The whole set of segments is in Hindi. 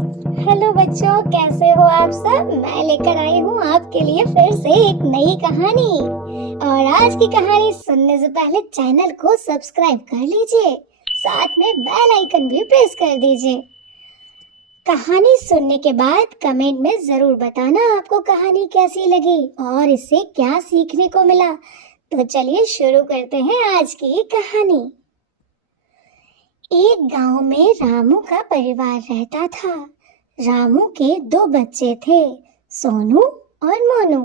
हेलो बच्चों, कैसे हो आप सब। मैं लेकर आई हूँ आपके लिए फिर से एक नई कहानी। और आज की कहानी सुनने से पहले चैनल को सब्सक्राइब कर लीजिए, साथ में बेल आइकन भी प्रेस कर दीजिए। कहानी सुनने के बाद कमेंट में जरूर बताना आपको कहानी कैसी लगी और इससे क्या सीखने को मिला। तो चलिए शुरू करते हैं आज की कहानी। एक गांव में रामू का परिवार रहता था। रामू के दो बच्चे थे, सोनू और मोनू।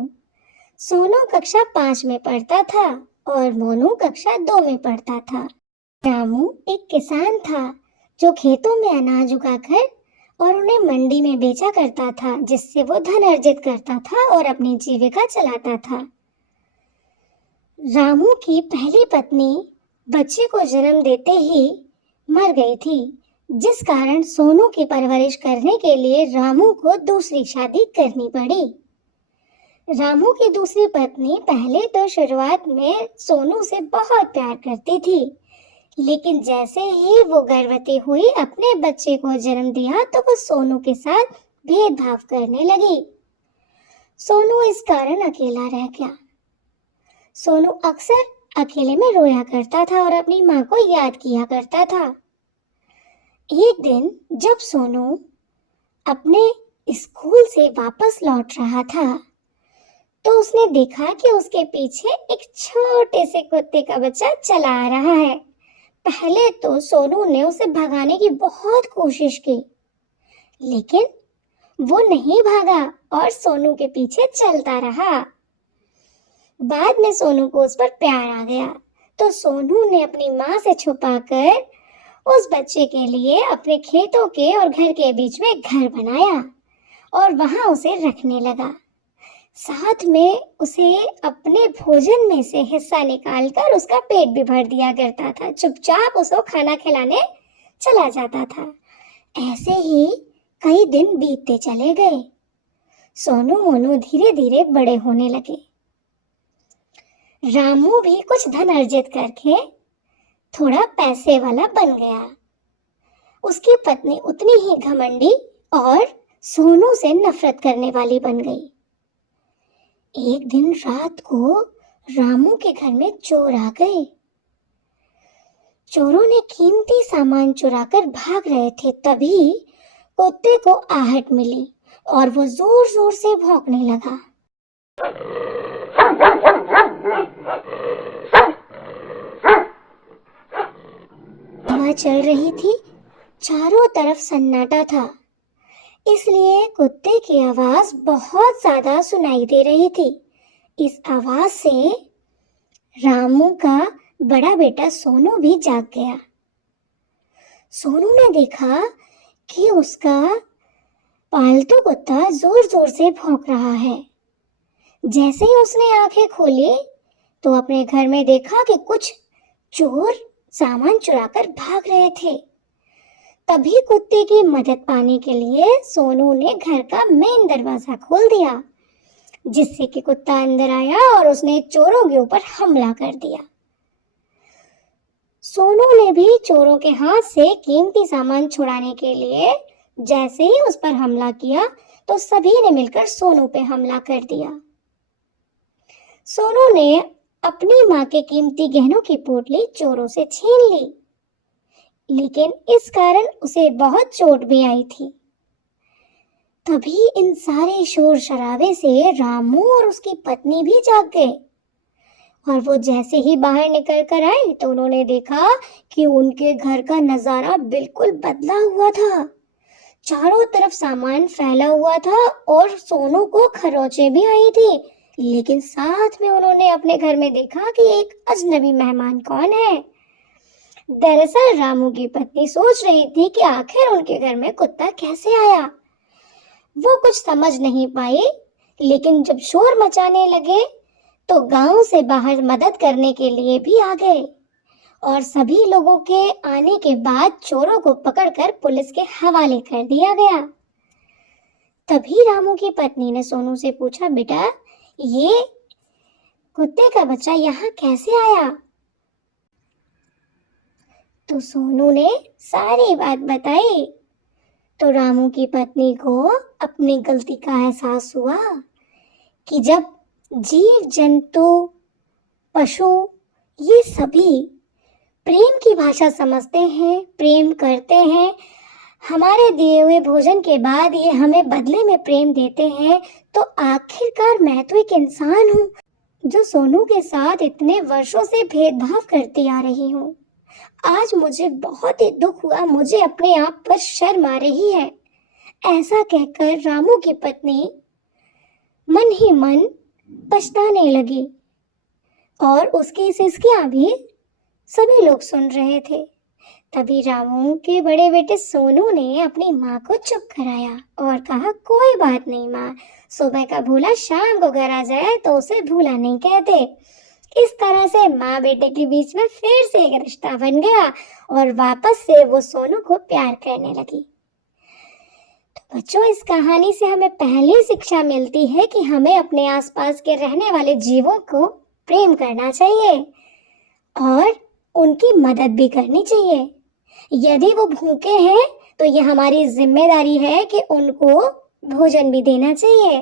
सोनू कक्षा 5 में पढ़ता था और मोनू कक्षा 2 में पढ़ता था। रामू एक किसान था जो खेतों में अनाज उगाकर और उन्हें मंडी में बेचा करता था, जिससे वो धन अर्जित करता था और अपनी जीविका चलाता था। रामू की पहली पत्नी बच्चे को जन्म देते ही मर गई थी, जिस कारण सोनू की परवरिश करने के लिए रामू को दूसरी शादी करनी पड़ी। रामू की दूसरी पत्नी पहले तो शुरुआत में सोनू से बहुत प्यार करती थी, लेकिन जैसे ही वो गर्भवती हुई, अपने बच्चे को जन्म दिया, तो वो सोनू के साथ भेदभाव करने लगी। सोनू इस कारण अकेला रह गया। सोनू अक्सर अकेले में रोया करता था और अपनी माँ को याद किया करता था। एक दिन जब सोनू अपने स्कूल से वापस लौट रहा था, तो उसने देखा कि उसके पीछे एक छोटे से कुत्ते का बच्चा चला आ रहा है। पहले तो सोनू ने उसे भगाने की बहुत कोशिश की, लेकिन वो नहीं भागा और सोनू के पीछे चलता रहा। बाद में सोनू को उस पर प्यार आ गया, तो सोनू ने अपनी माँ से छुपाकर उस बच्चे के लिए अपने खेतों के और घर के बीच में घर बनाया और वहां उसे रखने लगा। साथ में उसे अपने भोजन में से हिस्सा निकालकर उसका पेट भी भर दिया करता था। चुपचाप उसको खाना खिलाने चला जाता था। ऐसे ही कई दिन बीतते चले गए। सोनू मोनू धीरे धीरे बड़े होने लगे। रामू भी कुछ धन अर्जित करके थोड़ा पैसे वाला बन गया। उसकी पत्नी उतनी ही घमंडी और सोनू से नफरत करने वाली बन गई। एक दिन रात को रामू के घर में चोर आ गए। चोरों ने कीमती सामान चुराकर भाग रहे थे, तभी कुत्ते को आहट मिली और वो जोर जोर से भौंकने लगा। हवा चल रही थी, चारों तरफ सन्नाटा था, इसलिए कुत्ते की आवाज बहुत ज्यादा सुनाई दे रही थी। इस आवाज से रामू का बड़ा बेटा सोनू भी जाग गया। सोनू ने देखा कि उसका पालतू कुत्ता जोर जोर से भौंक रहा है। जैसे ही उसने आंखें खोली तो अपने घर में देखा कि कुछ चोर सामान चुराकर भाग रहे थे। तभी कुत्ते की मदद पाने के लिए सोनू ने घर का मेन दरवाजा खोल दिया, जिससे कि कुत्ता अंदर आया और उसने चोरों के ऊपर हमला कर दिया। सोनू ने भी चोरों के हाथ से कीमती सामान छुड़ाने के लिए जैसे ही उस पर हमला किया, तो सभी ने मिलकर सोनू पे हमला कर दिया। सोनू ने अपनी माँ के कीमती गहनों की पोटली चोरों से छीन ली, लेकिन इस कारण उसे बहुत चोट भी आई थी। तभी इन सारे शोर शराबे से रामू और उसकी पत्नी भी जाग गए और वो जैसे ही बाहर निकल कर आए तो उन्होंने देखा कि उनके घर का नजारा बिल्कुल बदला हुआ था। चारों तरफ सामान फैला हुआ था और सोनू को खरोंचें भी आई थी, लेकिन साथ में उन्होंने अपने घर में देखा कि एक अजनबी मेहमान कौन है। दरअसल रामू की पत्नी सोच रही थी कि आखिर उनके घर में कुत्ता कैसे आया। वो कुछ समझ नहीं पाई, लेकिन जब शोर मचाने लगे तो गांव से बाहर मदद करने के लिए भी आ गए और सभी लोगों के आने के बाद चोरों को पकड़कर पुलिस के हवाले कर दिया गया। तभी रामू की पत्नी ने सोनू से पूछा, बेटा ये कुत्ते का बच्चा यहाँ कैसे आया? तो सोनू ने सारी बात बताई। तो रामू की पत्नी को अपनी गलती का एहसास हुआ कि जब जीव जंतु पशु ये सभी प्रेम की भाषा समझते हैं, प्रेम करते हैं, हमारे दिए हुए भोजन के बाद ये हमें बदले में प्रेम देते हैं, तो आखिरकार मैं तो एक इंसान हूँ जो सोनू के साथ इतने वर्षों से भेदभाव करती आ रही हूँ। आज मुझे बहुत ही दुख हुआ, मुझे अपने आप पर शर्म आ रही है। ऐसा कहकर रामू की पत्नी मन ही मन पछताने लगी और उसकी सिसकियां भी सभी लोग सुन रहे थे। तभी रामू के बड़े बेटे सोनू ने अपनी माँ को चुप कराया और कहा, कोई बात नहीं माँ, सुबह का भूला शाम को घर आ जाए तो उसे भूला नहीं कहते। इस तरह से माँ बेटे के बीच में फिर से एक रिश्ता बन गया और वापस से वो सोनू को प्यार करने लगी। तो बच्चों, इस कहानी से हमें पहली शिक्षा मिलती है कि हमें अपने आसपास के रहने वाले जीवों को प्रेम करना चाहिए और उनकी मदद भी करनी चाहिए। यदि वो भूखे हैं तो ये हमारी जिम्मेदारी है कि उनको भोजन भी देना चाहिए।